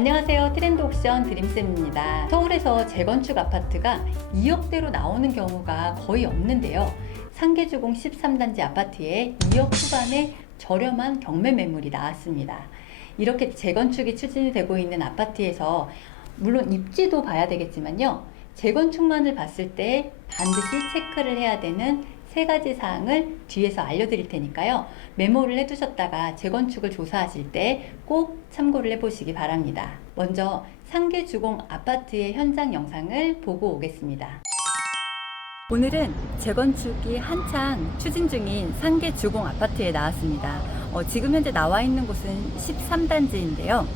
안녕하세요. 트렌드 옥션 드림쌤입니다. 서울에서 재건축 아파트가 2억대로 나오는 경우가 거의 없는데요. 상계주공 13단지 아파트에 2억 후반의 저렴한 경매 매물이 나왔습니다. 이렇게 재건축이 추진이 되고 있는 아파트에서 물론 입지도 봐야 되겠지만요. 재건축만을 봤을 때 반드시 체크를 해야 되는 3가지 사항을 뒤에서 알려드릴 테니까요. 메모를 해두셨다가 재건축을 조사하실 때 꼭 참고를 해보시기 바랍니다. 먼저 상계주공 아파트의 현장 영상을 보고 오겠습니다. 오늘은 재건축이 한창 추진 중인 상계주공 아파트에 나왔습니다. 지금 현재 나와 있는 곳은 13단지인데요.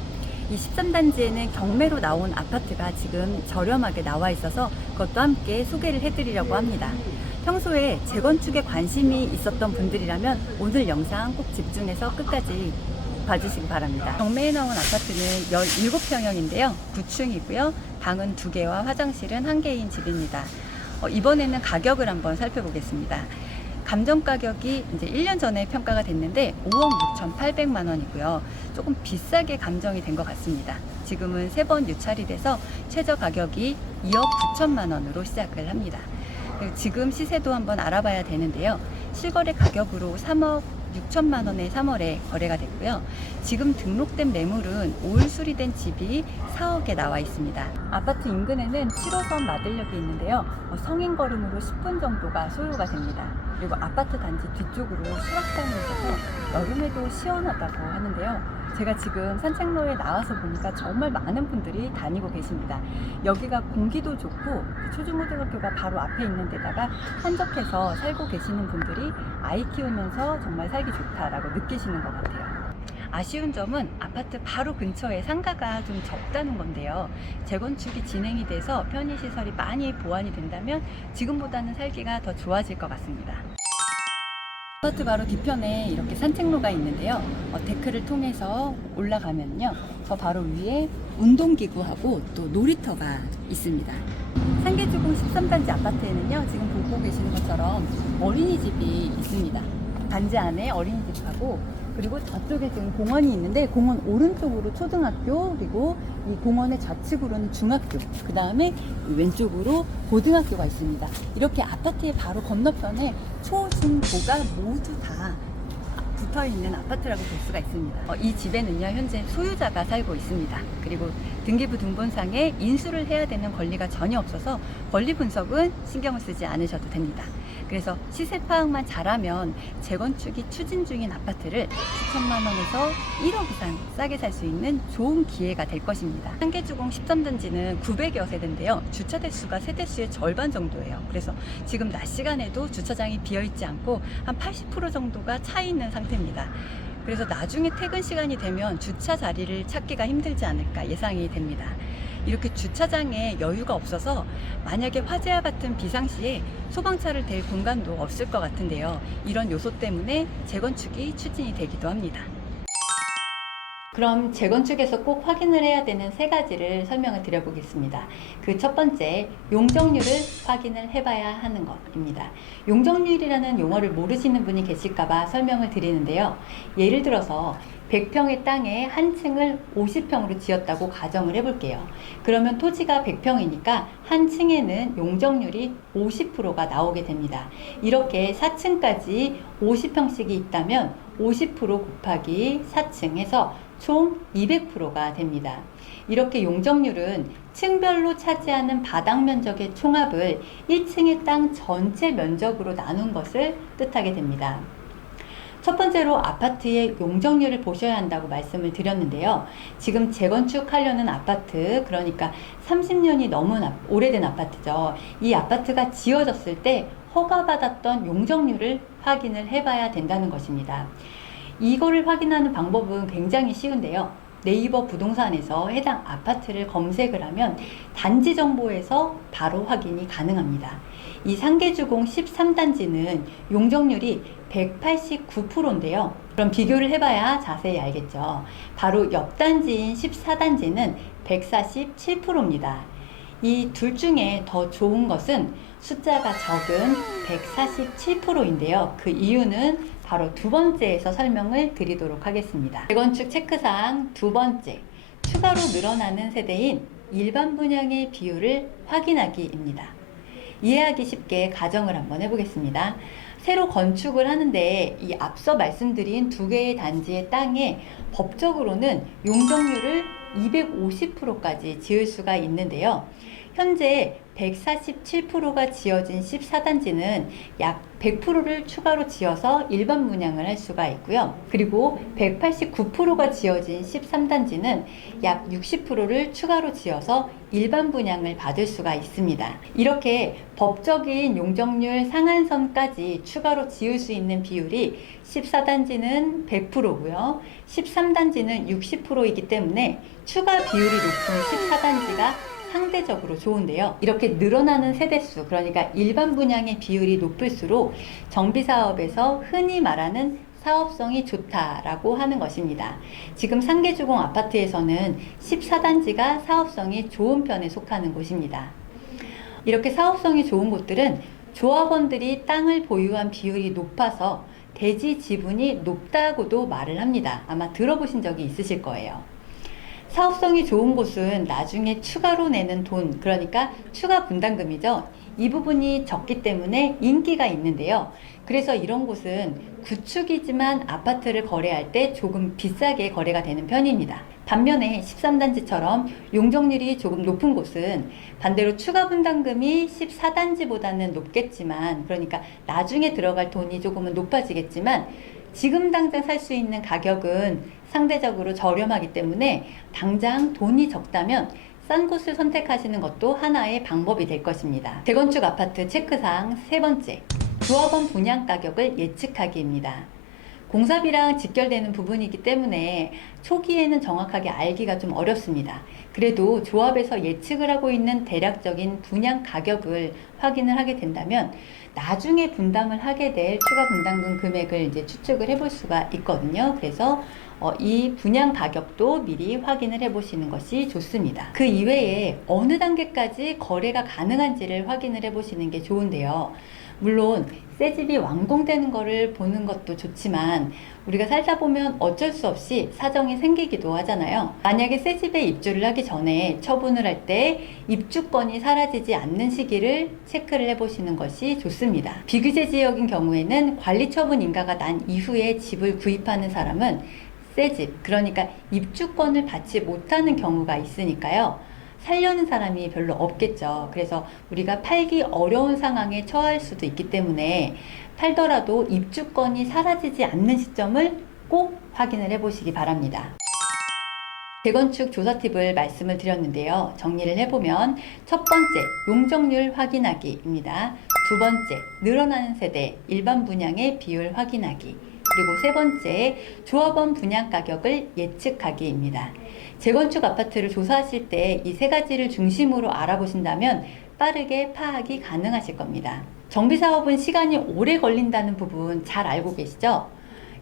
이 13단지에는 경매로 나온 아파트가 지금 저렴하게 나와 있어서 그것도 함께 소개를 해드리려고 합니다. 평소에 재건축에 관심이 있었던 분들이라면 오늘 영상 꼭 집중해서 끝까지 봐주시기 바랍니다. 경매에 나온 아파트는 17평형인데요. 9층이고요. 방은 2개와 화장실은 1개인 집입니다. 이번에는 가격을 한번 살펴보겠습니다. 감정 가격이 이제 1년 전에 평가가 됐는데 5억 6,800만 원이고요. 조금 비싸게 감정이 된 것 같습니다. 지금은 3번 유찰이 돼서 최저 가격이 2억 9천만 원으로 시작을 합니다. 지금 시세도 한번 알아봐야 되는데요. 실거래 가격으로 3억 6천만 원에 3월에 거래가 됐고요. 지금 등록된 매물은 올 수리된 집이 4억에 나와 있습니다. 아파트 인근에는 7호선 마들역이 있는데요. 성인 걸음으로 10분 정도가 소요가 됩니다. 그리고 아파트 단지 뒤쪽으로 수락산이 있어서 여름에도 시원하다고 하는데요. 제가 지금 산책로에 나와서 보니까 정말 많은 분들이 다니고 계십니다. 여기가 공기도 좋고 초중고등학교가 바로 앞에 있는 데다가 한적해서 살고 계시는 분들이 아이 키우면서 정말 살기 좋다라고 느끼시는 것 같아요. 아쉬운 점은 아파트 바로 근처에 상가가 좀 적다는 건데요. 재건축이 진행이 돼서 편의시설이 많이 보완이 된다면 지금보다는 살기가 더 좋아질 것 같습니다. 아파트 바로 뒤편에 이렇게 산책로가 있는데요. 데크를 통해서 올라가면요. 저 바로 위에 운동기구하고 또 놀이터가 있습니다. 상계주공 13단지 아파트에는요. 지금 보고 계시는 것처럼 어린이집이 있습니다. 단지 안에 어린이집하고 그리고 저쪽에 지금 공원이 있는데 공원 오른쪽으로 초등학교 그리고 이 공원의 좌측으로는 중학교 그 다음에 왼쪽으로 고등학교가 있습니다. 이렇게 아파트의 바로 건너편에 초, 중, 고가 모두 다 붙어있는 아파트라고 볼 수가 있습니다. 이 집에는요 현재 소유자가 살고 있습니다. 그리고 등기부 등본상에 인수를 해야 되는 권리가 전혀 없어서 권리 분석은 신경을 쓰지 않으셔도 됩니다. 그래서 시세 파악만 잘하면 재건축이 추진 중인 아파트를 수천만 원에서 1억 이상 싸게 살 수 있는 좋은 기회가 될 것입니다. 상계주공 13단지는 900여 세대인데요. 주차 대수가 세대수의 절반 정도예요. 그래서 지금 낮 시간에도 주차장이 비어있지 않고 한 80% 정도가 차 있는 상태입니다. 그래서 나중에 퇴근 시간이 되면 주차 자리를 찾기가 힘들지 않을까 예상이 됩니다. 이렇게 주차장에 여유가 없어서 만약에 화재와 같은 비상시에 소방차를 댈 공간도 없을 것 같은데요. 이런 요소 때문에 재건축이 추진이 되기도 합니다. 그럼 재건축에서 꼭 확인을 해야 되는 3가지를 설명을 드려보겠습니다. 그 첫 번째, 용적률을 확인을 해봐야 하는 것입니다. 용적률이라는 용어를 모르시는 분이 계실까봐 설명을 드리는데요. 예를 들어서 100평의 땅에 한 층을 50평으로 지었다고 가정을 해볼게요. 그러면 토지가 100평이니까 한 층에는 용적률이 50%가 나오게 됩니다. 이렇게 4층까지 50평씩이 있다면 50% 곱하기 4층 해서 총 200%가 됩니다. 이렇게 용적률은 층별로 차지하는 바닥 면적의 총합을 1층의 땅 전체 면적으로 나눈 것을 뜻하게 됩니다. 첫 번째로 아파트의 용적률을 보셔야 한다고 말씀을 드렸는데요. 지금 재건축하려는 아파트, 그러니까 30년이 넘은 오래된 아파트죠. 이 아파트가 지어졌을 때 허가받았던 용적률을 확인을 해봐야 된다는 것입니다. 이거를 확인하는 방법은 굉장히 쉬운데요. 네이버 부동산에서 해당 아파트를 검색을 하면 단지 정보에서 바로 확인이 가능합니다. 이 상계주공 13단지는 용적률이 189%인데요. 그럼 비교를 해봐야 자세히 알겠죠. 바로 옆 단지인 14단지는 147%입니다. 이 둘 중에 더 좋은 것은 숫자가 적은 147%인데요. 그 이유는 바로 두 번째에서 설명을 드리도록 하겠습니다. 재건축 체크사항 두 번째, 추가로 늘어나는 세대인 일반 분양의 비율을 확인하기입니다. 이해하기 쉽게 가정을 한번 해보겠습니다. 새로 건축을 하는데 이 앞서 말씀드린 두 개의 단지의 땅에 법적으로는 용적률을 250%까지 지을 수가 있는데요. 현재 147%가 지어진 14단지는 약 100%를 추가로 지어서 일반 분양을 할 수가 있고요. 그리고 189%가 지어진 13단지는 약 60%를 추가로 지어서 일반 분양을 받을 수가 있습니다. 이렇게 법적인 용적률 상한선까지 추가로 지을 수 있는 비율이 14단지는 100%고요. 13단지는 60%이기 때문에 추가 비율이 높은 14단지가 상대적으로 좋은데요. 이렇게 늘어나는 세대수, 그러니까 일반 분양의 비율이 높을수록 정비사업에서 흔히 말하는 사업성이 좋다라고 하는 것입니다. 지금 상계주공 아파트에서는 14단지가 사업성이 좋은 편에 속하는 곳입니다. 이렇게 사업성이 좋은 곳들은 조합원들이 땅을 보유한 비율이 높아서 대지 지분이 높다고도 말을 합니다. 아마 들어보신 적이 있으실 거예요. 사업성이 좋은 곳은 나중에 추가로 내는 돈, 그러니까 추가 분담금이죠. 이 부분이 적기 때문에 인기가 있는데요. 그래서 이런 곳은 구축이지만 아파트를 거래할 때 조금 비싸게 거래가 되는 편입니다. 반면에 13단지처럼 용적률이 조금 높은 곳은 반대로 추가 분담금이 14단지보다는 높겠지만, 그러니까 나중에 들어갈 돈이 조금은 높아지겠지만 지금 당장 살 수 있는 가격은 상대적으로 저렴하기 때문에 당장 돈이 적다면 싼 곳을 선택하시는 것도 하나의 방법이 될 것입니다. 재건축 아파트 체크사항 세 번째, 조합원 분양 가격을 예측하기입니다. 공사비랑 직결되는 부분이기 때문에 초기에는 정확하게 알기가 좀 어렵습니다. 그래도 조합에서 예측을 하고 있는 대략적인 분양 가격을 확인을 하게 된다면 나중에 분담을 하게 될 추가 분담금 금액을 이제 추측을 해볼 수가 있거든요. 그래서 이 분양 가격도 미리 확인을 해보시는 것이 좋습니다. 그 이외에 어느 단계까지 거래가 가능한지를 확인을 해보시는 게 좋은데요. 물론 새 집이 완공되는 거를 보는 것도 좋지만 우리가 살다 보면 어쩔 수 없이 사정이 생기기도 하잖아요. 만약에 새 집에 입주를 하기 전에 처분을 할 때 입주권이 사라지지 않는 시기를 체크를 해보시는 것이 좋습니다. 비규제 지역인 경우에는 관리처분 인가가 난 이후에 집을 구입하는 사람은 새 집, 그러니까 입주권을 받지 못하는 경우가 있으니까요. 살려는 사람이 별로 없겠죠. 그래서 우리가 팔기 어려운 상황에 처할 수도 있기 때문에 팔더라도 입주권이 사라지지 않는 시점을 꼭 확인을 해보시기 바랍니다. 재건축 조사 팁을 말씀을 드렸는데요. 정리를 해보면 첫 번째, 용적률 확인하기입니다. 두 번째, 늘어나는 세대, 일반 분양의 비율 확인하기. 그리고 세 번째, 조합원 분양 가격을 예측하기입니다. 재건축 아파트를 조사하실 때 이 세 가지를 중심으로 알아보신다면 빠르게 파악이 가능하실 겁니다. 정비사업은 시간이 오래 걸린다는 부분 잘 알고 계시죠?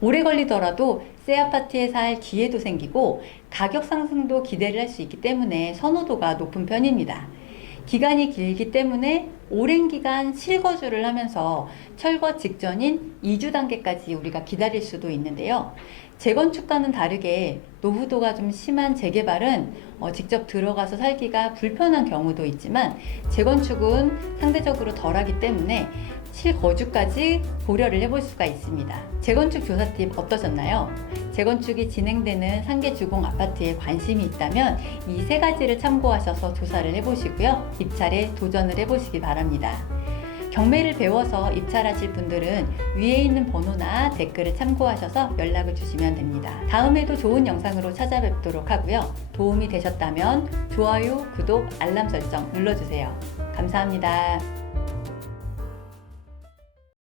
오래 걸리더라도 새 아파트에 살 기회도 생기고 가격 상승도 기대를 할 수 있기 때문에 선호도가 높은 편입니다. 기간이 길기 때문에 오랜 기간 실거주를 하면서 철거 직전인 이주 단계까지 우리가 기다릴 수도 있는데요. 재건축과는 다르게 노후도가 좀 심한 재개발은 직접 들어가서 살기가 불편한 경우도 있지만 재건축은 상대적으로 덜하기 때문에 실거주까지 고려를 해볼 수가 있습니다. 재건축 조사 팁 어떠셨나요? 재건축이 진행되는 상계주공 아파트에 관심이 있다면 이 세 가지를 참고하셔서 조사를 해보시고요. 입찰에 도전을 해보시기 바랍니다. 경매를 배워서 입찰하실 분들은 위에 있는 번호나 댓글을 참고하셔서 연락을 주시면 됩니다. 다음에도 좋은 영상으로 찾아뵙도록 하고요. 도움이 되셨다면 좋아요, 구독, 알람 설정 눌러주세요. 감사합니다.